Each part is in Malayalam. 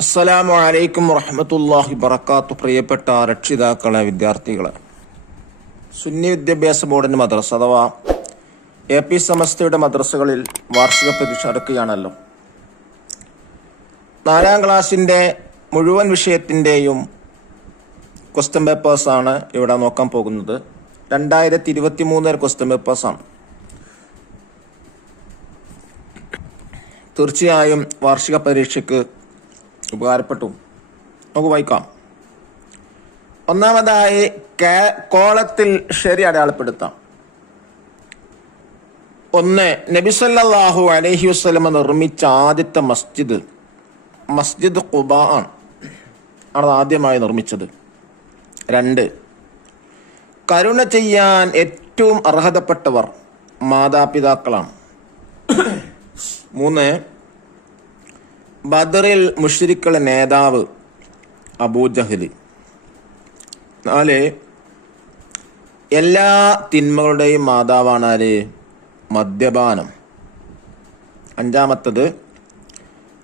അസ്സലാമു അലൈക്കും വറഹ്മത്തുള്ളാഹി വബറകാതുഹു. പ്രിയപ്പെട്ട രക്ഷിതാക്കളെ, വിദ്യാർത്ഥികളെ, സുന്നി വിദ്യാഭ്യാസ ബോർഡിൻ്റെ മദ്രസ അഥവാ AP സമസ്തയുടെ മദ്രസകളിൽ വാർഷിക പരീക്ഷ നടക്കുകയാണല്ലോ. 4ാം ക്ലാസ്സിൻ്റെ മുഴുവൻ വിഷയത്തിൻ്റെയും ക്വസ്റ്റ്യൻ പേപ്പേഴ്സാണ് ഇവിടെ നോക്കാൻ പോകുന്നത്. 2023 ക്വസ്റ്റ്യൻ പേപ്പേഴ്സാണ്. തീർച്ചയായും വാർഷിക പരീക്ഷയ്ക്ക് ഉപകാരപ്പെട്ടു. നമുക്ക് വായിക്കാം. ഒന്നാമതായി കോളത്തിൽ ശരി അടയാളപ്പെടുത്താം. 1. നബി സല്ലല്ലാഹു അലൈഹി വസല്ലമ നിർമ്മിച്ച ആദ്യത്തെ മസ്ജിദ് ഖുബാ ആണ് ആദ്യമായി നിർമ്മിച്ചത്. 2. കരുണ ചെയ്യാൻ ഏറ്റവും അർഹതപ്പെട്ടവർ മാതാപിതാക്കളാണ്. 3. ബദറിൽ മുശ്രിക്കുകളുടെ നേതാവ് അബൂജഹൽ. 4. എല്ലാ തിന്മകളുടെയും മാതാവാണ് ആര്? മദ്യപാനം. 5.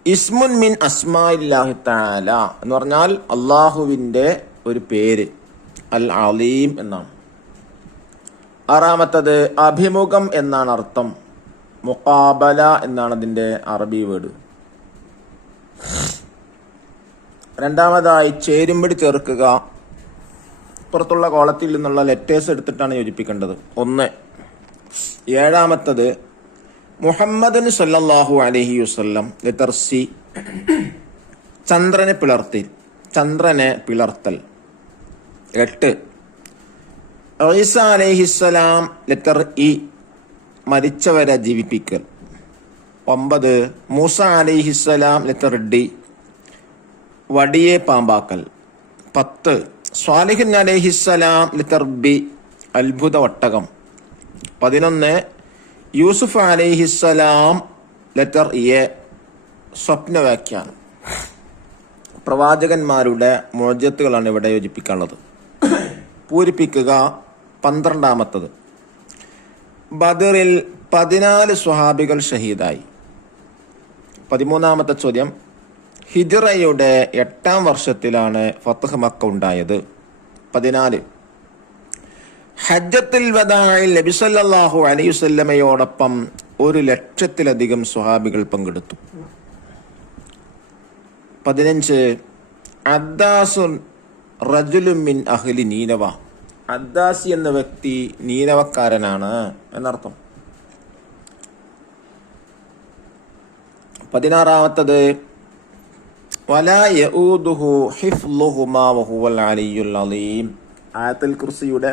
ഇസ്മുൻ മിൻ അസ്മാഇല്ലാഹി തആല എന്ന് പറഞ്ഞാൽ അള്ളാഹുവിൻ്റെ ഒരു പേര്, അൽ അലീം എന്നാണ്. 6. അഭിമുഖം എന്നാണ് അർത്ഥം. മുഖാബല എന്നാണ് അതിൻ്റെ അറബി വേർഡ്. 2. ചേരുംപടി ചേർക്കുക. പുറത്തുള്ള കോളത്തിൽ നിന്നുള്ള ലെറ്റേഴ്സ് എടുത്തിട്ടാണ് യോജിപ്പിക്കേണ്ടത്. 1. 7. മുഹമ്മദ് സല്ലല്ലാഹു അലൈഹി വസല്ലം ലെറ്റർ സി. ചന്ദ്രനെ പിളർത്തൽ. 8. ഈസ അലൈഹിസ്സലാം ലെറ്റർ ഇ. മരിച്ചവരെ ജീവിപ്പിക്കൽ. 9. മൂസ അലൈഹിസ്സലാം ലെറ്റർ ഡി. വടിയെ പാമ്പാക്കൽ. 10. സ്വാലിഹ് അലൈഹിസ്സലാം ലെറ്റർ ബി. അത്ഭുത ഒട്ടകം. 11. യൂസുഫ് അലൈഹിസ്സലാം ലെറ്റർ എ. സ്വപ്നവ്യാഖ്യാനം. പ്രവാചകന്മാരുടെ മുഅ്ജിസത്തുകളാണ് ഇവിടെ യോജിപ്പിക്കാനുള്ളത്. പൂരിപ്പിക്കുക. 12. ബദറിൽ 14 സ്വഹാബികൾ ഷഹീദായി. 13. ചോദ്യം, ഹിജ്റയുടെ 8ാം വർഷത്തിലാണ് ഫത്ഹ് മക്ക ഉണ്ടായത്. 14. ഹജ്ജത്തുൽ വദാഇൽ നബി സല്ലല്ലാഹു അലൈഹി വസല്ലമയോടൊപ്പം 1,00,000-ലധികം സ്വഹാബികൾ പങ്കെടുത്തു. 15. അദ്ദാസുൻ റജുലുൻ മിൻ അഹ്ലി നീനവ. അദ്ദാസി എന്ന വ്യക്തി നീനവക്കാരനാണ് എന്നർത്ഥം. 16. വലാ യഊദുഹു ഹിഫ്ളുഹുമാ വഹുവൽ അലിയ്യുൽ അലീം. ആയത്തുൽ കുർസിയുടെ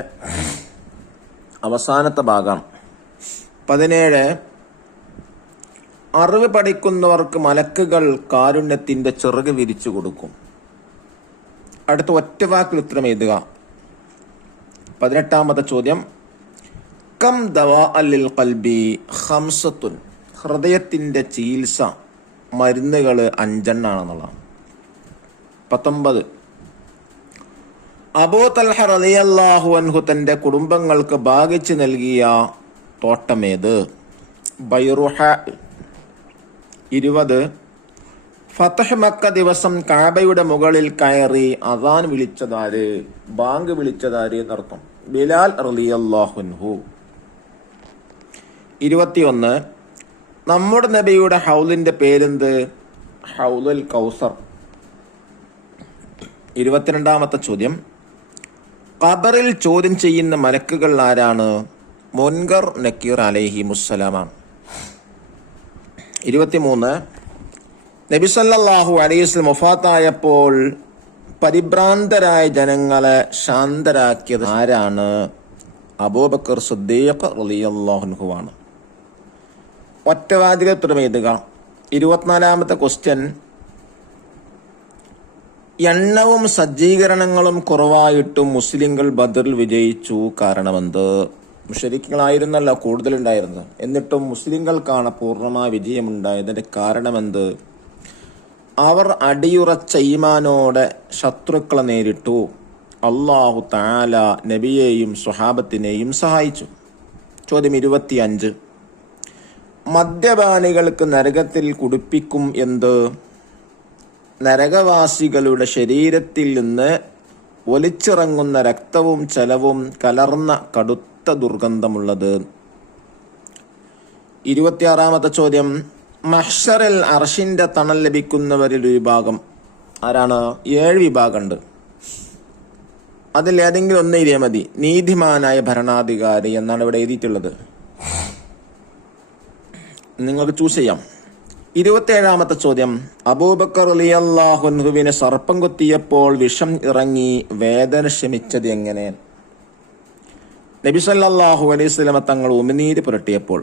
അവസാനത്തെ ഭാഗം. 17. അറിവ് പഠിക്കുന്നവർക്ക് മലക്കുകൾ കാരുണ്യത്തിന്റെ ചിറക് വിരിച്ചു കൊടുക്കും. അടുത്ത ഒറ്റ വാക്കിൽ ഉത്തരം എഴുതുക. 18. ചോദ്യം, കം ദവാഅൻ ലിൽ ഖൽബി ഖംസത്തുൻ. ഹൃദയത്തിന്റെ ചികിത്സ മരുന്നുകൾ 5 എണ്ണാണെന്നുള്ളതാണ്. 19. അബൂ തൽഹ റളിയല്ലാഹു അൻഹു തന്റെ കുടുംബങ്ങൾക്ക് ഭാഗിച്ചു നൽകിയ തോട്ടമേത്? ബൈറുഹ. 20. ഫത്ഹ് മക്ക ദിവസം കഅബയുടെ മുകളിൽ കയറി അദാൻ വിളിച്ചതാര്? ബാങ്ക് വിളിച്ചതാര് എന്നർത്ഥം. ബിലാൽ റളിയല്ലാഹു അൻഹു. 21. നമ്മുടെ നബിയുടെ ഹൗലിന്റെ പേരെന്ത്? ഹൗലുൽ കൗസർ. 22. ചോദ്യം, ഖബറിൽ ചോദ്യം ചെയ്യുന്ന മലക്കുകൾ ആരാണ്? മുൻകർ നക്കീർ അലൈഹിമുസ്സലാമാണ്. 23. നബി സല്ലല്ലാഹു അലൈഹി വസല്ലം വഫാത്തായപ്പോൾ പരിഭ്രാന്തരായ ജനങ്ങളെ ശാന്തരാക്കിയത് ആരാണ്? അബൂബക്കർ സിദ്ദീഖ് റളിയല്ലാഹു അൻഹു ആണ്. ഒറ്റവാചക ഉത്തരം എഴുതുക. 24. ക്വസ്റ്റ്യൻ, എണ്ണവും സജ്ജീകരണങ്ങളും കുറവായിട്ടും മുസ്ലിങ്ങൾ ബദറിൽ വിജയിച്ചു, കാരണമെന്ത്? മുശ്രിക്കുകളായിരുന്നല്ലോ കൂടുതലുണ്ടായിരുന്നത്, എന്നിട്ടും മുസ്ലിങ്ങൾക്കാണ് പൂർണ്ണമായ വിജയമുണ്ടായതിന്റെ കാരണമെന്ത്? അവർ അടിയുറച്ച ഈമാനോടെ ശത്രുക്കളെ നേരിട്ടു. അല്ലാഹു തആല നബിയെയും സ്വഹാബത്തിനെയും സഹായിച്ചു. ചോദ്യം 25. മദ്യപാനികൾക്ക് നരകത്തിൽ കുടിപ്പിക്കും എന്ത്? നരകവാസികളുടെ ശരീരത്തിൽ നിന്ന് ഒലിച്ചിറങ്ങുന്ന രക്തവും ചലവും കലർന്ന കടുത്ത ദുർഗന്ധമുള്ളത്. 26-ാമത്തെ ചോദ്യം, മഹ്ശറിൽ അർശിന്റെ തണൽ ലഭിക്കുന്നവരിൽ ഒരു വിഭാഗം ആരാണ്? 7 വിഭാഗമുണ്ട്. അതിൽ ഏതെങ്കിലും ഒന്ന് ഇരിയാ മതി. നീതിമാനായ ഭരണാധികാരി എന്നാണ് ഇവിടെ എഴുതിയിട്ടുള്ളത്. നിങ്ങൾക്ക് ചൂസ് ചെയ്യാം. 27-ാമത്തെ ചോദ്യം, അബൂബക്കർ റളിയല്ലാഹു അൻഹുവിനെ സർപ്പം കൊത്തിയപ്പോൾ വിഷം ഇറങ്ങി വേദന ശമിച്ചത് എങ്ങനെ? നബി സല്ലല്ലാഹു അലൈഹി വസല്ലം തങ്ങൾ ഉമിനീര് പുരട്ടിയപ്പോൾ.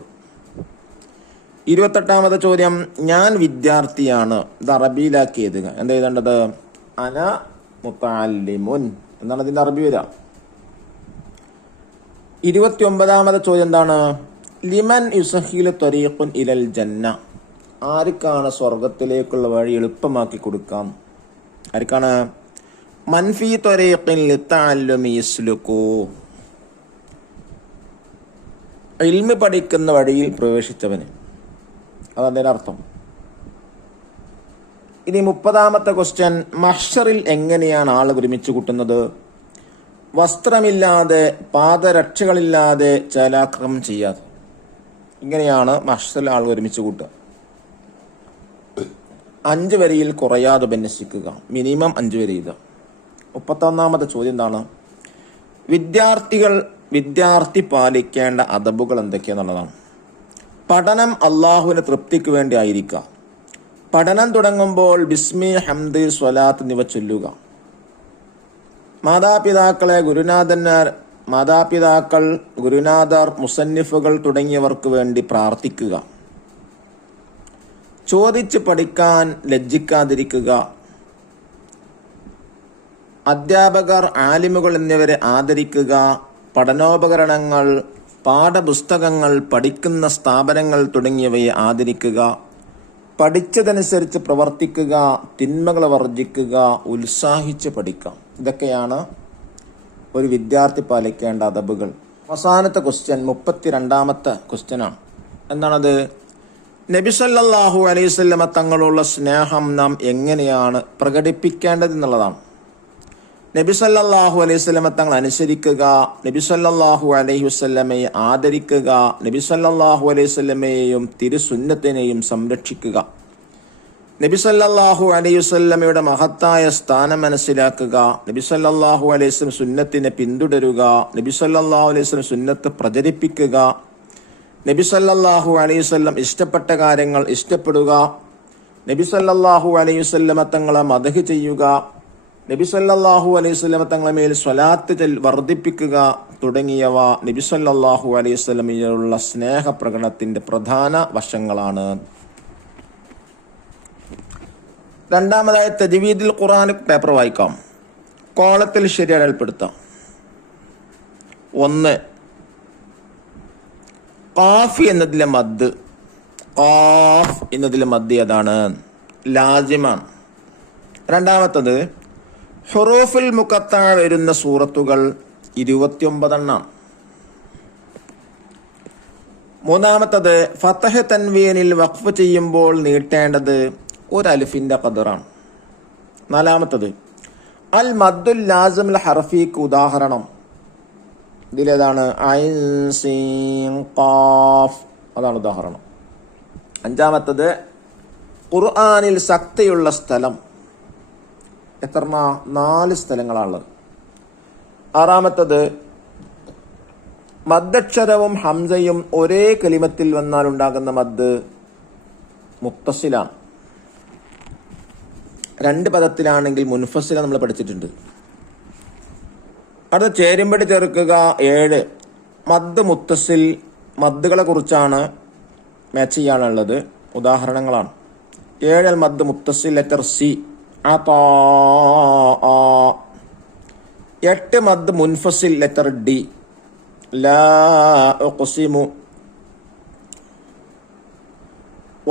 28-ാമത്തെ ചോദ്യം, ഞാൻ വിദ്യാർത്ഥിയാണ്. ഇത് അറബിയിലാക്കിയത്. എന്താ എഴുതേണ്ടത്? അന മുതഅല്ലിമുൻ എന്നാണ് ഇതിന്റെ അറബി വരിക. 29-ാമത്തെ ചോദ്യം എന്താണ്? ലിമൻ യുസഹിലു ത്വരീഖുൻ ഇലൽ ജന്ന. ആർക്കാണ് സ്വർഗത്തിലേക്കുള്ള വഴി എളുപ്പമാക്കി കൊടുക്കാം? ആർക്കാണ്? മൻഫി ത്വരീഖിൻ ലിതഅല്ലുമി യസ്ലുകു. ഇൽമ് പഠിക്കുന്ന വഴിയിൽ പ്രവേശിച്ചവന്. അതതിന്റെ അർത്ഥം. ഇനി 30-ാമത്തെ ക്വസ്റ്റ്യൻ, മഹ്ശറിൽ എങ്ങനെയാണ് ആൾ ഒരുമിച്ച് കൂട്ടുന്നത്? വസ്ത്രമില്ലാതെ, പാദരക്ഷകളില്ലാതെ, ചലാക്രമം ചെയ്യാതെ. ഇങ്ങനെയാണ് മഹ്ശറിൽ ആൾ ഒരുമിച്ച് കൂട്ടുക. 5 വരിയിൽ കുറയാതെ ഉപന്യസിക്കുക. മിനിമം 5 വരി എഴുതുക. 31-ാമത്തെ ചോദ്യം എന്താണ്? വിദ്യാർത്ഥി പാലിക്കേണ്ട അദബുകൾ എന്തൊക്കെയാണെന്നുള്ളതാണ്. പഠനം അള്ളാഹുവിന്റെ തൃപ്തിക്ക് വേണ്ടി ആയിരിക്കുക. പഠനം തുടങ്ങുമ്പോൾ ബിസ്മി, ഹംദ്, സ്വലാത്ത് എന്നിവ ചൊല്ലുക. മാതാപിതാക്കൾ, ഗുരുനാഥർ, മുസന്നിഫുകൾ തുടങ്ങിയവർക്ക് വേണ്ടി പ്രാർത്ഥിക്കുക. ചോദിച്ച് പഠിക്കാൻ ലജ്ജിക്കാതിരിക്കുക. അധ്യാപകർ, ആലിമുകൾ എന്നിവരെ ആദരിക്കുക. പഠനോപകരണങ്ങൾ, പാഠപുസ്തകങ്ങൾ, പഠിക്കുന്ന സ്ഥാപനങ്ങൾ തുടങ്ങിയവയെ ആദരിക്കുക. പഠിച്ചതനുസരിച്ച് പ്രവർത്തിക്കുക. തിന്മകൾ വർജിക്കുക. ഉത്സാഹിച്ച് പഠിക്കാം. ഇതൊക്കെയാണ് ഒരു വിദ്യാർത്ഥി പാലിക്കേണ്ട അദബുകൾ. അവസാനത്തെ ക്വസ്റ്റ്യൻ 32-ാമത്തെ ക്വസ്റ്റ്യനാണ്. എന്താണത്? നബി സല്ലല്ലാഹു അലൈഹി വസല്ലമ തങ്ങളുള്ള സ്നേഹം നാം എങ്ങനെയാണ് പ്രകടിപ്പിക്കേണ്ടതെന്നുള്ളതാണ്. നബി സല്ലല്ലാഹു അലൈഹി വസല്ലമ തങ്ങൾ അനുസരിക്കുക. നബി സല്ലല്ലാഹു അലൈഹി വസല്ലമയെ ആദരിക്കുക. നബി സല്ലല്ലാഹു അലൈഹി വസല്ലമയെയും തിരുസുന്നത്തിനെയും സംരക്ഷിക്കുക. നബി സല്ലല്ലാഹു അലൈഹി വസല്ലമയുടെ മഹത്തായ സ്ഥാനം മനസ്സിലാക്കുക. നബി സല്ലല്ലാഹു അലൈഹി വസല്ലം സുന്നത്തിനെ പിന്തുടരുക. നബി സല്ലല്ലാഹു അലൈഹി വസല്ലം സുന്നത്ത് പ്രചരിപ്പിക്കുക. നബി സല്ലല്ലാഹു അലൈഹി വസല്ലം ഇഷ്ടപ്പെട്ട കാര്യങ്ങൾ ഇഷ്ടപ്പെടുക. നബി സല്ലല്ലാഹു അലൈഹി വസല്ലമ തങ്ങളെ മദ്ഹ് ചെയ്യുക. നബി സല്ലല്ലാഹു അലൈഹി വസല്ലമ തങ്ങളെ മേൽ സ്വലാത്ത് വർദ്ധിപ്പിക്കുക തുടങ്ങിയവ നബി സല്ലല്ലാഹു അലൈഹി വസല്ലമയോടുള്ള സ്നേഹപ്രകടനത്തിന്റെ പ്രധാന വശങ്ങളാണ്. രണ്ടാമതായി തജ്വീദുൽ ഖുർആൻ പേപ്പർ വായിക്കാം. കോളത്തിൽ ശരി അടയാളപ്പെടുത്താം. 1, ഖാഫ് എന്നതിലെ മദ്. ഖാഫ് എന്നതിലെ മദ് അതാണ് ലാസിമാണ്. രണ്ടാമത്തത് ഹുറൂഫുൽ മുഖത്താ വരുന്ന സൂറത്തുകൾ 29 മൂന്നാമത്തത് ഫതഹ് തൻവീനിൽ വഖഫ് ചെയ്യുമ്പോൾ നീട്ടേണ്ടത് 1 അലിഫിന്റെ ഖദറാണ്. നാലാമത്തത് അൽ മദ്ദുൽ ലാസിം ഹർഫിക്ക് ഉദാഹരണം. ഇതിലേതാണ്? ഐൻ സീൻ ഖാഫ്, അതാണ് ഉദാഹരണം. അഞ്ചാമത്തത് ഖുർആനിൽ ശക്തിയുള്ള സ്ഥലം. എത്ര? 4 സ്ഥലങ്ങളാണുള്ളത്. ആറാമത്തത് മദ്ദക്ഷരവും ഹംസയും ഒരേ കലിമത്തിൽ വന്നാൽ ഉണ്ടാകുന്ന മദ് മുത്തസിലാണ്. 2 പദത്തിലാണെങ്കിൽ മുൻഫസില നമ്മൾ പഠിച്ചിട്ടുണ്ട്. അടുത്ത ചേരുമ്പടി ചേർക്കുക. 7 മദ് മുത്തസിൽ. മദ്ദുകളെ കുറിച്ചാണ് മാച്ച് ചെയ്യാനുള്ളത്. ഉദാഹരണങ്ങളാണ്. 7 മദ് മുത്തസിൽ ലെറ്റർ സി. 8 മദ് മുൻഫസിൽ ലെറ്റർ ഡി. ലാ ഉഖ്സിമു.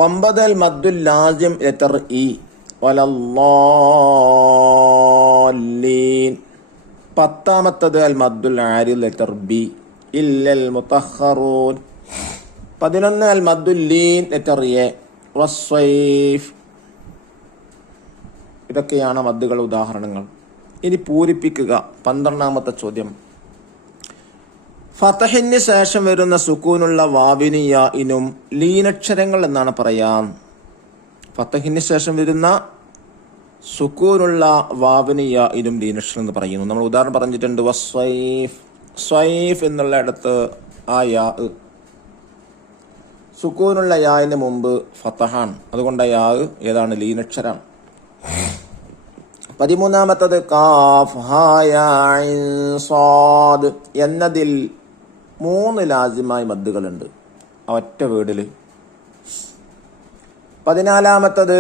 9 മദ്ദുൽ ലാസിം ലെറ്റർ ഇ. വലല്ലാലീൻ. 10 അൽ മദ്ദുൽ ആരിദ് ലെറ്റർ ബി. ഇല്ലൽ മുതഖറൂൻ. 11 അൽ മദ്ദുൽ ലീൻ ലെറ്റർ എ. വസ്സൈഫ്. ഇതൊക്കെയാണ് മദ്ദുകൾ ഉദാഹരണങ്ങൾ. ഇനി പൂരിപ്പിക്കുക. 12ാമത്തെ ചോദ്യം. ഫതഹിന് ശേഷം വരുന്ന സുക്കൂനുള്ള വാവിനും യാഇനും ലീനക്ഷരങ്ങൾ എന്നാണ് പറയാം. ഫതഹിന് ശേഷം വരുന്ന സുക്കൂനുള്ള വാവിനും യാഇനും ലീനക്ഷരം എന്ന് പറയുന്നു. നമ്മൾ ഉദാഹരണം പറഞ്ഞിട്ടുണ്ട്. വസ്വൈഫ്, സ്വൈഫ് എന്നുള്ള ഇടത്ത് ആ യാ സുക്കൂനുള്ള യാഇന് മുമ്പ് ഫതഹാൻ, അതുകൊണ്ട് യാ ഏതാണ്? ലീനക്ഷരാണ്. 13ാമത്തത് കാഫ് ഹാ യാ ഐൻ സാദ് എന്നതിൽ 3 ലാസിമായ മദ്ദുകളുണ്ട് ഒറ്റ വേർഡിൽ. 14ാമത്തത്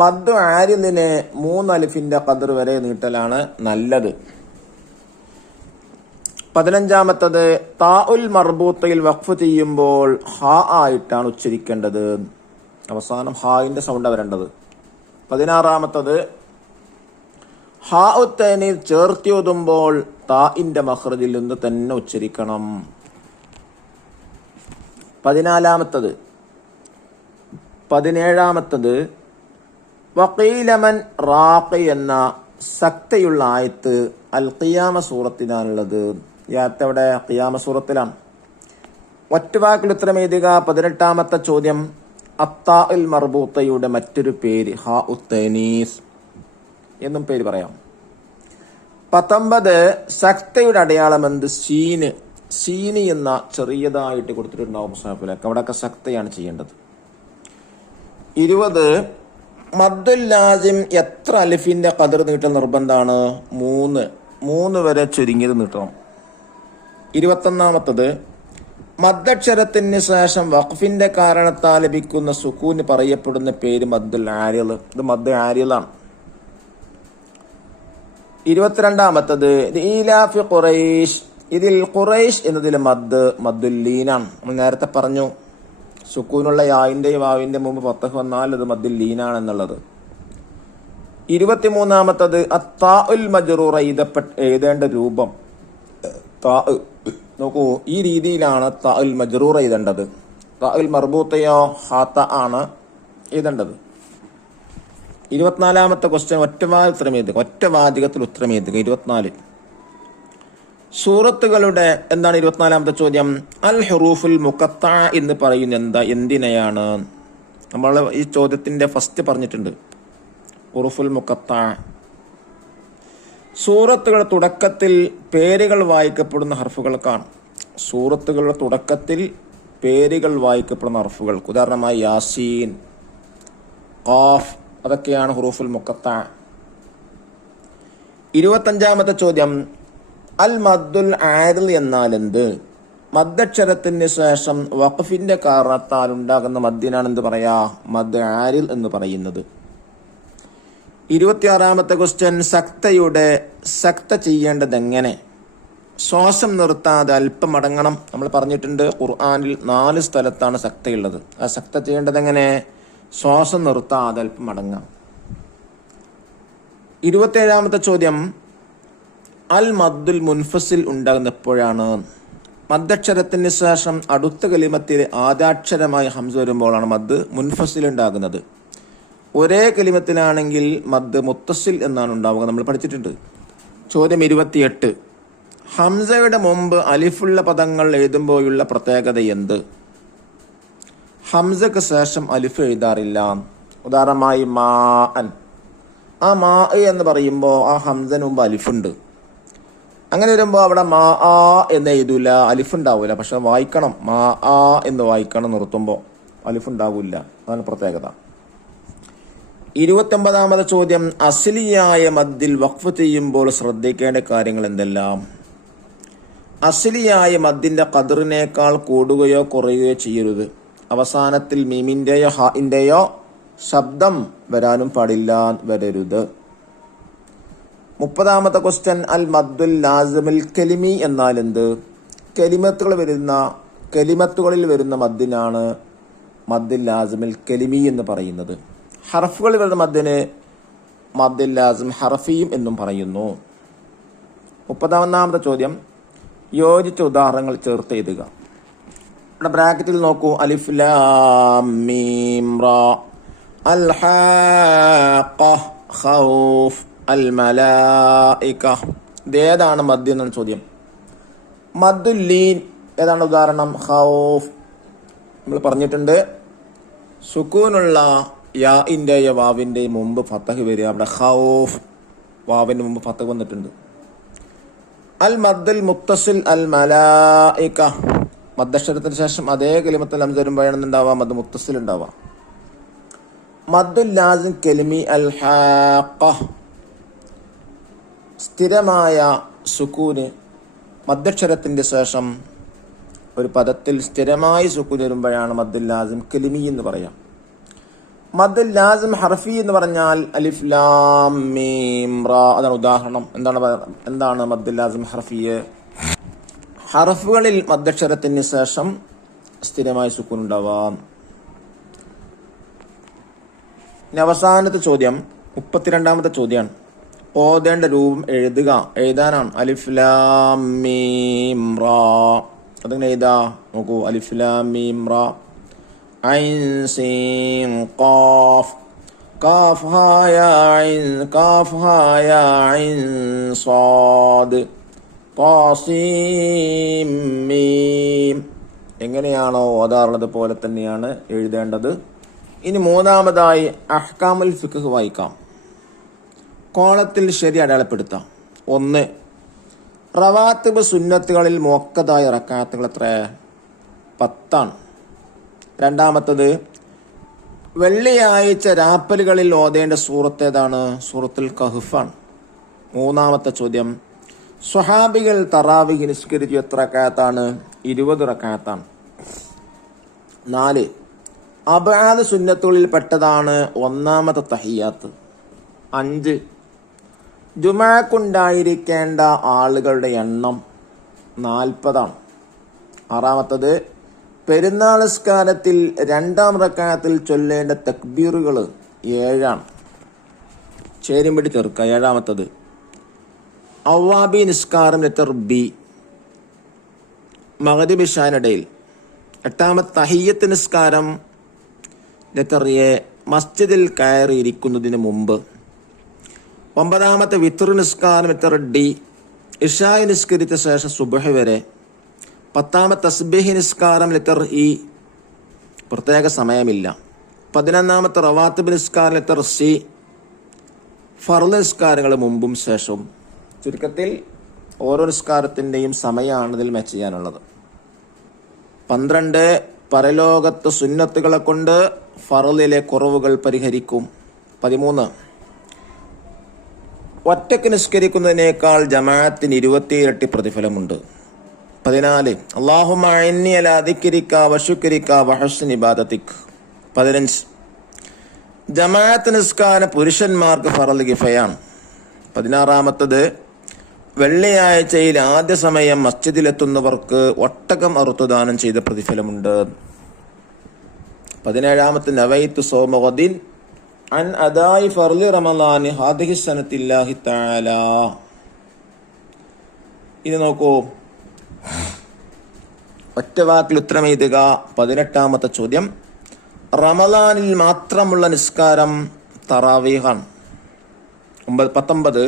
മദ്ദു ആരിലിന് 3 അലിഫിന്റെ ഖദർ വരെ നീട്ടലാണ് നല്ലത്. 15ാമത്തത് താ ഉൽ മർബൂത്തയിൽ വഖഫ് ചെയ്യുമ്പോൾ ഹാ ആയിട്ടാണ് ഉച്ചരിക്കേണ്ടത്. അവസാനം ഹായിന്റെ സൗണ്ട് വരേണ്ടത്. 16ാമത്തത് ഹാ ഉത്തൈനിൽ ചേർത്തി ഓതുമ്പോൾ താഇന്റെ മഖ്റജിൽ നിന്ന് തന്നെ ഉച്ചരിക്കണം. 17ാമത്തത് വഖീലമൻ റാഖി എന്ന സക്തയുള്ള ആയത്ത് അൽ ഖിയാമ സൂറത്തിനാണുള്ളത്. ഈ ആയത്ത് അവിടെ ഖിയാമ സൂറത്തിലാണ്. ഒറ്റവാക്കിൽ ഉത്തരം എഴുതുക. 18ാമത്തെ ചോദ്യം. അത്താ ഉൽ മർബൂത്തയുടെ മറ്റൊരു പേര് ഹാ ഉത്തൈനീസ് എന്നും പേര് പറയാം. 19 സക്തയുടെ അടയാളം എന്ത്? സീന്. സീനി എന്ന ചെറിയതായിട്ട് കൊടുത്തിട്ടുണ്ടാവും മുസ്ഹഫിലൊക്കെ. അവിടെയൊക്കെ സക്തയാണ് ചെയ്യേണ്ടത്. 20 മദ്ദുൽ ലാസിം എത്ര അലിഫിന്റെ ഖദർ നീട്ടൽ നിർബന്ധമാണ്? 3 വരെ ചുരുങ്ങിയത് നീട്ടണം. 21ാമത്തത് മദ്ദക്ഷരത്തിന് ശേഷം വഖഫിന്റെ കാരണത്താൽ ലഭിക്കുന്ന സുക്കൂന് പറയപ്പെടുന്ന പേര് മദ്ദുൽ ആരിൽ. ഇത് മദ്ദ് ആരിലാണ്. 22ാമത്തത് ഈലാഫി ഖുറൈശ്. ഇതിൽ ഖുറൈശ് എന്നതിൽ മദ്ദുൽ ലീനാണ്. നമ്മൾ നേരത്തെ പറഞ്ഞു സുക്കൂനുള്ള യാഇന്റെ വാവിന്റെ മുമ്പ് ഫതഹ് വന്നാൽ അത് മദ്ദുൽ ലീനാണ് എന്നുള്ളത്. 23ാമത്തത് അത്താ ഉൽ മജ്റൂറ എഴുതേണ്ട രൂപം. താ നോക്കൂ, ഈ രീതിയിലാണ് താ ഉൽ മജ്റൂറ എഴുതേണ്ടത്. താ ഉൽ മർബൂത്തയോ ഹാത്ത ആണ് എഴുതേണ്ടത്. 24ാമത്തെ ക്വസ്റ്റ്യൻ. ഒറ്റ വാചകത്തിൽ ഉത്തരം എഴുതുക. 24 സൂറത്തുകളുടെ എന്താണ്? 24ാമത്തെ ചോദ്യം. അൽ ഹുറൂഫുൽ മുഖത്താ എന്ന് പറയുന്ന എന്തിനെയാണ്? നമ്മൾ ഈ ചോദ്യത്തിന്റെ ഫസ്റ്റ് പറഞ്ഞിട്ടുണ്ട്. ഹുറൂഫുൽ മുഖത്താ സൂറത്തുകളുടെ തുടക്കത്തിൽ പേരുകൾ വായിക്കപ്പെടുന്ന ഹർഫുകൾക്കാണ്. സൂറത്തുകളുടെ തുടക്കത്തിൽ പേരുകൾ വായിക്കപ്പെടുന്ന ഹർഫുകൾക്ക് ഉദാഹരണമായി യാസീൻ, ഖാഫ്, അതൊക്കെയാണ് ഹുറൂഫുൽ മുഖത്താ. 25ാമത്തെ ചോദ്യം. അൽ മദ്ദുൽ ആരിൽ എന്നാൽ എന്ത്? മദ്ദക്ഷരത്തിന് ശേഷം വഖഫിന്റെ കാരണത്താൽ ഉണ്ടാകുന്ന മദ്ദിനാണ് എന്ത് പറയാ? മദ് ആരിൽ എന്ന് പറയുന്നത്. 26ാമത്തെ ക്വസ്റ്റ്യൻ. സക്ത ചെയ്യേണ്ടത് എങ്ങനെ? ശ്വാസം നിർത്താതെ അല്പം അടങ്ങണം. നമ്മൾ പറഞ്ഞിട്ടുണ്ട് ഖുർആനിൽ 4 സ്ഥലത്താണ് സക്തയുള്ളത്. ആ സക്ത ചെയ്യേണ്ടത് എങ്ങനെ? ശ്വാസം നിർത്താതെ അല്പം അടങ്ങാം. 27ാമത്തെ ചോദ്യം. അൽ മദ്ദുൽ മുൻഫസിൽ ഉണ്ടാകുന്ന എപ്പോഴാണ്? മദ്ദക്ഷരത്തിന് ശേഷം അടുത്ത കലിമത്തിൽ ആദ്യാക്ഷരമായി ഹംസ വരുമ്പോഴാണ് മദ് മുൻഫസിൽ ഉണ്ടാകുന്നത്. ഒരേ കലിമത്തിലാണെങ്കിൽ മദ് മുത്തസിൽ എന്നാണ് ഉണ്ടാവുക. നമ്മൾ പഠിച്ചിട്ടുണ്ട്. ചോദ്യം 28. ഹംസയുടെ മുമ്പ് അലിഫുള്ള പദങ്ങൾ എഴുതുമ്പോഴുള്ള പ്രത്യേകത എന്ത്? ഹംസക്ക് ശേഷം അലിഫ് എഴുതാറില്ല. ഉദാഹരണമായി മാ അൻ. ആ മാ എന്ന് പറയുമ്പോൾ ആ ഹംസന് മുമ്പ് അലിഫുണ്ട്. അങ്ങനെ വരുമ്പോൾ അവിടെ മാ ആ എന്ന് എഴുതൂല, അലിഫ് ഉണ്ടാവൂല. പക്ഷെ വായിക്കണം, മാ ആ എന്ന് വായിക്കണം. നിർത്തുമ്പോൾ അലിഫ് ഉണ്ടാവില്ല. അതാണ് പ്രത്യേകത. 29ാമത്തെ ചോദ്യം. അസ്ലിയായ മദ്ദിൽ വഖഫ് ചെയ്യുമ്പോൾ ശ്രദ്ധിക്കേണ്ട കാര്യങ്ങൾ എന്തെല്ലാം? അസ്ലിയായ മദ്ദിന്റെ ഖദറിനേക്കാൾ കൂടുകയോ കുറയുകയോ ചെയ്യരുത്. അവസാനത്തിൽ മീമിന്റെയോ ഹാഇന്റെയോ ശബ്ദം വരാനും പാടില്ല, വരരുത്. 30ാമത്തെ ക്വസ്റ്റ്യൻ. അൽ മദ്ദുൽ ലാസിമുൽ കലിമി എന്നാൽ എന്ത്? കലിമത്തുകളിൽ വരുന്ന മദ്ദിനാണ് മദ്ദുൽ ലാസിമുൽ കലിമി എന്ന് പറയുന്നത്. ഹർഫുകളിൽ വരുന്ന മദ്ദിന് മദ്ദുൽ ലാസിം ഹർഫിയും എന്നും പറയുന്നു. 31ാമത്തെ ചോദ്യം. യോജിച്ച ഉദാഹരണങ്ങൾ ചേർത്ത് എഴുതുക. ഇവിടെ ബ്രാക്കറ്റിൽ നോക്കൂ. അലിഫ് ലാം മീം റാ. അൽ ഹാഖ ഖൗഫ്, അൽ മലായിക. ഇതേതാണ് മദ് എന്നാണ് ചോദ്യം. മദ്ദുല്ലീൻ ഏതാണ് ഉദാഹരണം? ഖൗഫ്. നമ്മൾ പറഞ്ഞിട്ടുണ്ട് സുക്കൂനുള്ള യാഇൻ്റെയോ വാവിൻ്റെയും മുമ്പ് ഫത്തഹ് വരിക. അവിടെ ഖൗഫ് വാവിൻ്റെ മുമ്പ് ഫത്തഹ് വന്നിട്ടുണ്ട്. അൽ മദ്ദുൽ മുത്തസിൽ അൽ മലായിക, മദ്ദക്ഷരത്തിന് ശേഷം അതേ കലിമത്തിൽ ഹംസ വരുമ്പോഴാണ് ഉണ്ടാവുക മദ് മുത്തസിൽ ഉണ്ടാവുക. മദ്ദുൽ ലാസിം കലിമി അൽ ഹാഖ, സ്ഥിരമായ സുക്കൂന് മദ്ദക്ഷരത്തിന്റെ ശേഷം ഒരു പദത്തിൽ സ്ഥിരമായി സുക്കൂൻ വരുമ്പോഴാണ് മദ്ദുൽ ലാസിം കലിമി എന്ന് പറയാം. മദ്ദുൽ ലാസിം ഹർഫി എന്ന് പറഞ്ഞാൽ അലിഫ് ലാം മീം റാ, അതാണ് ഉദാഹരണം. എന്താണ് മദ്ദുൽ ലാസിം ഹർഫി? ഹർഫുകളിൽ മദ്ദക്ഷരത്തിന് ശേഷം സ്ഥിരമായി സുക്കൂൻ ഉണ്ടാവാം. ഇനി അവസാനത്തെ ചോദ്യം 32ാമത്തെ ചോദ്യമാണ്. ഓതേണ്ട രൂപം എഴുതാനാണ്. അലിഫ് ലാം മീം റാ, അതങ്ങനെ എഴുതാ നോക്കൂ. അലിഫ് ലാം മീം റാ, ഐൻ സീൻ ഖാഫ്, കാഫ് ഹാ യാ ഐൻ, കാഫ് ഹാ യാ ഐൻ സ്വാദ്, ത്വാസീം മീം. എങ്ങനെയാണോ ഓതാറുള്ളത് പോലെ തന്നെയാണ് എഴുതേണ്ടത്. ഇനി മൂന്നാമതായി അഹ്കാമുൽ ഫിഖ് വായിക്കാം. കോളത്തിൽ ശരി അടയാളപ്പെടുത്താം. 1. റവാത്തിബ് സുന്നത്തുകളിൽ മുഅക്കദായ റക്അത്തുകൾ എത്ര? 10 ആണ്. രണ്ടാമത്തത് വെള്ളിയാഴ്ച രാപ്പലുകളിൽ ഓതേണ്ട സൂറത്ത് ഏതാണ്? സൂറത്തുൽ കഹ്ഫാണ്. മൂന്നാമത്തെ ചോദ്യം സ്വഹാബികൾ തറാവീഹ് നിസ്കരിച്ചു എത്ര റക്അത്താണ്? 20 റക്അത്താണ്. 4. അബ്ആദ് സുന്നത്തുകളിൽ പെട്ടതാണ് ഒന്നാമത്തെ തഹിയ്യാത്ത്. 5. ജുമുഅക്കുണ്ടായിരിക്കേണ്ട ആളുകളുടെ എണ്ണം 40 ആണ്. 6. പെരുന്നാൾ നിസ്കാരത്തിൽ 2ാം റക്അത്തിൽ ചൊല്ലേണ്ട തക്ബീറുകൾ 7 ആണ്. ചേരും പിടി ചേർക്കുക. 7. അവ്വാബി നിസ്കാരം ലെറ്റർ ബി, മഗ്രിബ് ഇശാനിടയിൽ. 8. തഹിയ്യത്ത് നിസ്കാരം ലെറ്റർ എ, മസ്ജിദിൽ കയറിയിരിക്കുന്നതിന് മുമ്പ്. 9. വിത്ർ നിസ്കാരം ലെറ്റർ ഡി, ഇശായി നിസ്കരിച്ച ശേഷം സുബ്ഹ് വരെ. 10. തസ്ബീഹ് നിസ്കാരം ലെറ്റർ ഇ, പ്രത്യേക സമയമില്ല. 11. റവാത്തിബ് നിസ്കാരം ലെറ്റർ സി, ഫർള് നിസ്കാരങ്ങൾ മുമ്പും ശേഷവും. ചുരുക്കത്തിൽ ഓരോ നിസ്കാരത്തിൻ്റെയും സമയമാണ് ഇതിൽ മാച്ച് ചെയ്യാനുള്ളത്. 12. പരലോകത്ത് സുന്നത്തുകളെ കൊണ്ട് ഫർളിലെ കുറവുകൾ പരിഹരിക്കും. 13. ഒറ്റക്ക് നിസ്കരിക്കുന്നതിനേക്കാൾ ജമാഅത്തിന് 20 ഇരട്ടി പ്രതിഫലമുണ്ട്. 14. അല്ലാഹുമ്മ അഇന്നി അലാ ദിക്രിക വശുക്രിക വഹുസ്നി ഇബാദതിക്. 15. ജമാഅത്ത് നിസ്കാരം പുരുഷന്മാർക്ക് ഫർള് കിഫയാണ്. 16. വെള്ളിയാഴ്ചയിൽ ആദ്യ സമയം മസ്ജിദിലെത്തുന്നവർക്ക് ഒട്ടകം അറുത്തുദാനം ചെയ്ത പ്രതിഫലമുണ്ട്. 17. നവൈതു സൗമ ഗദിൻ അൻ അദായി ഫർളി റമളാനി ഹാദിഹി സനത്തില്ലാഹി തആല. ഇത് നോക്കൂ, ഒറ്റ വാക്കിൽ ഉത്തരം എഴുതുക. 18ാമത്തെ ചോദ്യം റമളാനിൽ മാത്രമുള്ള നിസ്കാരം തറാവീഹാണ്. 19.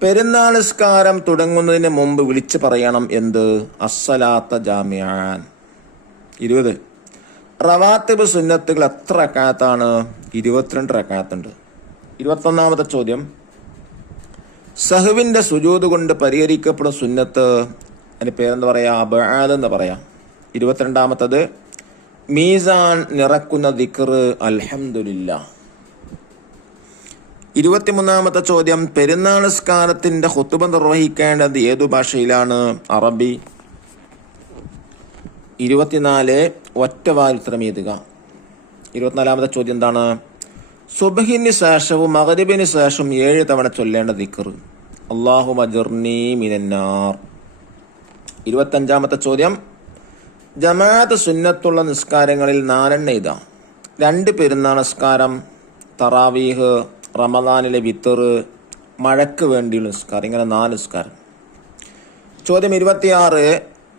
പെരുന്നാൾ നിസ്കാരം തുടങ്ങുന്നതിന് മുമ്പ് വിളിച്ചു പറയണം എന്ത്? അസ്സലാത്ത ജാമിഅൻ. 20. റവാത്തിബ് സുന്നത്തുകൾ എത്ര റക്അത്താണ്? 22 റക്അത്തുണ്ട്. 21ാമത്തെ ചോദ്യം സഹ്വിന്റെ സുജൂദ് കൊണ്ട് പരിഹരിക്കപ്പെടുന്ന സുന്നത്ത്, അതിന്റെ പേരെന്താ പറയാ? അബ്ആദ് എന്ന് പറയാം. 22ാമത്തത് മീസാൻ നിറക്കുന്ന ദിക്ർ അൽഹംദുലില്ലാഹ്. 23ാമത്തെ ചോദ്യം പെരുന്നാൾ നിസ്കാരത്തിന്റെ ഖുതുബ നിർവഹിക്കേണ്ടത് ഏതു ഭാഷയിലാണ്? അറബി. 24. ഒറ്റവാൽ ഉത്തരം എഴുതുക. 24ാമത്തെ ചോദ്യം എന്താണ്? സുബ്ഹിന് ശേഷവും മഗ്രിബിന് ശേഷം 7 തവണ ചൊല്ലേണ്ട ദിക്ർ അല്ലാഹുമ്മ അജ്ർനി മിനന്നാർ. 25ാമത്തെ ചോദ്യം ജമാഅത്ത് സുന്നത്തുള്ള നിസ്കാരങ്ങളിൽ 4 എഴുതാം. 2 പെരുന്നാൾ നിസ്കാരം, തറാവീഹ്, റമളാനിലെ വിത്തർ, മഴയ്ക്ക് വേണ്ടിയുള്ള നിസ്കാരം, ഇങ്ങനെ 4 നിസ്കാരം. ചോദ്യം 26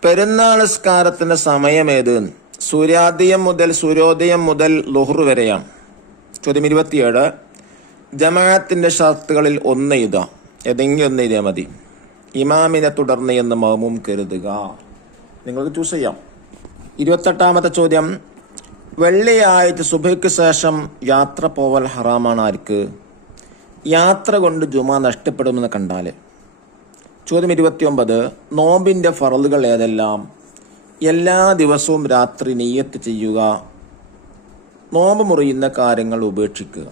പെരുന്നാൾ നിസ്കാരത്തിന്റെ സമയം ഏത്? സൂര്യോദയം മുതൽ ളുഹ്ർ വരെയാണ്. ചോദ്യം 27 ജമാഅത്തിന്റെ ഷർത്തുകളിൽ ഒന്ന് എഴുതുക, ഏതെങ്കിലും ഒന്ന് എഴുതിയാൽ മതി. ഇമാമിനെ തുടർന്ന് എന്ന് മഅ്മൂം കരുതുക. നിങ്ങൾക്ക് ചൂസ് ചെയ്യാം. 28ാമത്തെ ചോദ്യം, വെള്ളിയാഴ്ച സുബഹിക്ക് ശേഷം യാത്ര പോവൽ ഹറാമാണ് ആർക്ക്? യാത്ര കൊണ്ട് ജുമാ നഷ്ടപ്പെടുമെന്ന് കണ്ടാൽ. ചോദ്യം 29, നോമ്പിന്റെ ഫറളുകൾ ഏതെല്ലാം? എല്ലാ ദിവസവും രാത്രി നിയ്യത്ത് ചെയ്യുക, നോമ്പ് മുറിയുന്ന കാര്യങ്ങൾ ഉപേക്ഷിക്കുക.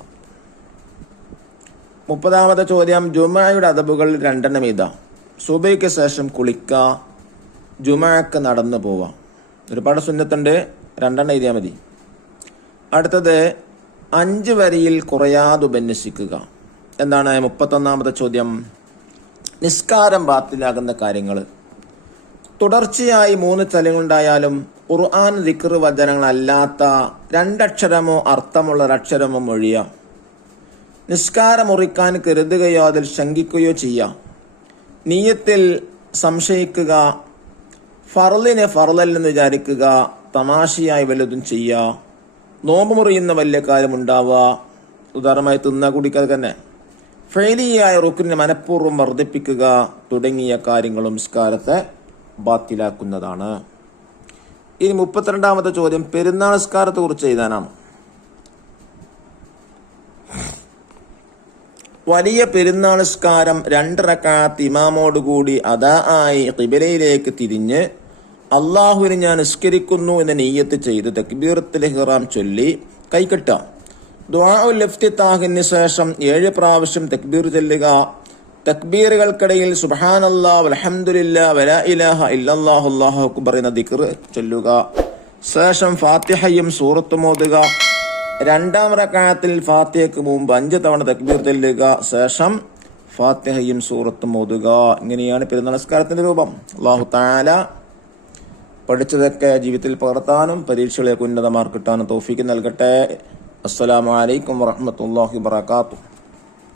30ാമത്തെ ചോദ്യം, ജുമായുടെ അദബുകൾ 2 എഴുതാം. സുബഹിക്ക് ശേഷം കുളിക്കുക, ജുമാക്ക് നടന്നു പോവാം. ഒരുപാട് സുന്നത്തുണ്ട്, 2 എഴുതിയാൽ മതി. അടുത്തത് 5 വരിയിൽ കുറയാതെ ഉപന്യസിക്കുക. എന്താണ് 31ാമത്തെ ചോദ്യം? നിസ്കാരം ബാത്തിലാകുന്ന കാര്യങ്ങൾ. തുടർച്ചയായി 3 ചലങ്ങളുണ്ടായാലും ഖുർആൻ ദിക്ർ വചനങ്ങളല്ലാത്ത 2 അക്ഷരമോ അർത്ഥമുള്ള ഒരക്ഷരമോ മൊഴിയാം. നിസ്കാരം മുറിക്കാൻ കരുതുകയോ അതിൽ ശങ്കിക്കുകയോ ചെയ്യാം. നിയ്യത്തിൽ സംശയിക്കുക, ഫർളിനെ ഫർളല്ലെന്ന് വിചാരിക്കുക, തമാശയായി വല്ലതും ചെയ്യുക, നോമ്പ് മുറിയുന്ന വലിയ കാര്യം ഉണ്ടാവുക, ഉദാഹരണമായി തിന്നാ കുടിക്കാതെ തന്നെ, ഫെയിലിയായ റുക്കിനെ മനഃപൂർവ്വം വർദ്ധിപ്പിക്കുക തുടങ്ങിയ കാര്യങ്ങളും നിസ്കാരത്തെ ബാത്തിലാക്കുന്നതാണ്. ഇനി 32ാമത്തെ ചോദ്യം, പെരുന്നാൾ നിസ്കാരത്തെ കുറിച്ച് എഴുതാനാണ്. വലിയ പെരുന്നാൾ നിസ്കാരം 2 റക്അത്ത് ഇമാമോടുകൂടി അദാ ആയി ഖിബലയിലേക്ക് തിരിഞ്ഞ് അള്ളാഹുവിനെ ഞാൻ നിസ്കരിക്കുന്നു എന്ന നിയ്യത്ത് ചെയ്ത് തക്ബീറത്തുൽ ഇഹ്റാം ചൊല്ലി കൈകെട്ടാം. ദുആഉൽ ഇഫ്തിതാഹിന് ശേഷം 7 പ്രാവശ്യം തക്ബീർ ചൊല്ലുക. തക്ബീറുകൾക്കിടയിൽ സുബ്ഹാനല്ലാഹ് വൽഹംദുലില്ലാഹ് വലാ ഇലാഹ ഇല്ലല്ലാഹു അല്ലാഹു അക്ബർ എന്ന ദിക്ർ ചൊല്ലുക. ശേഷം ഫാത്തിഹയും സൂറത്തും ഓതുക. 2ാം റക്അത്തിൽ ഫാത്തിഹയ്ക്ക് മുമ്പ് 5 തവണ തക്ബീർ ചൊല്ലുക. ശേഷം ഫാത്തിഹയും സൂറത്തും ഓതുക. ഇങ്ങനെയാണ് പെരുന്നാൾ നിസ്കാരത്തിന്റെ രൂപം. അല്ലാഹു തആല പഠിച്ചതൊക്കെ ജീവിതത്തിൽ പകർത്താനും പരീക്ഷകളെ ഉന്നത മാർക്ക് കിട്ടാനും തൗഫീക്ക് നൽകട്ടെ. അസ്സലാമു അലൈക്കും വറഹ്മത്തുള്ളാഹി വബറകാതുഹു.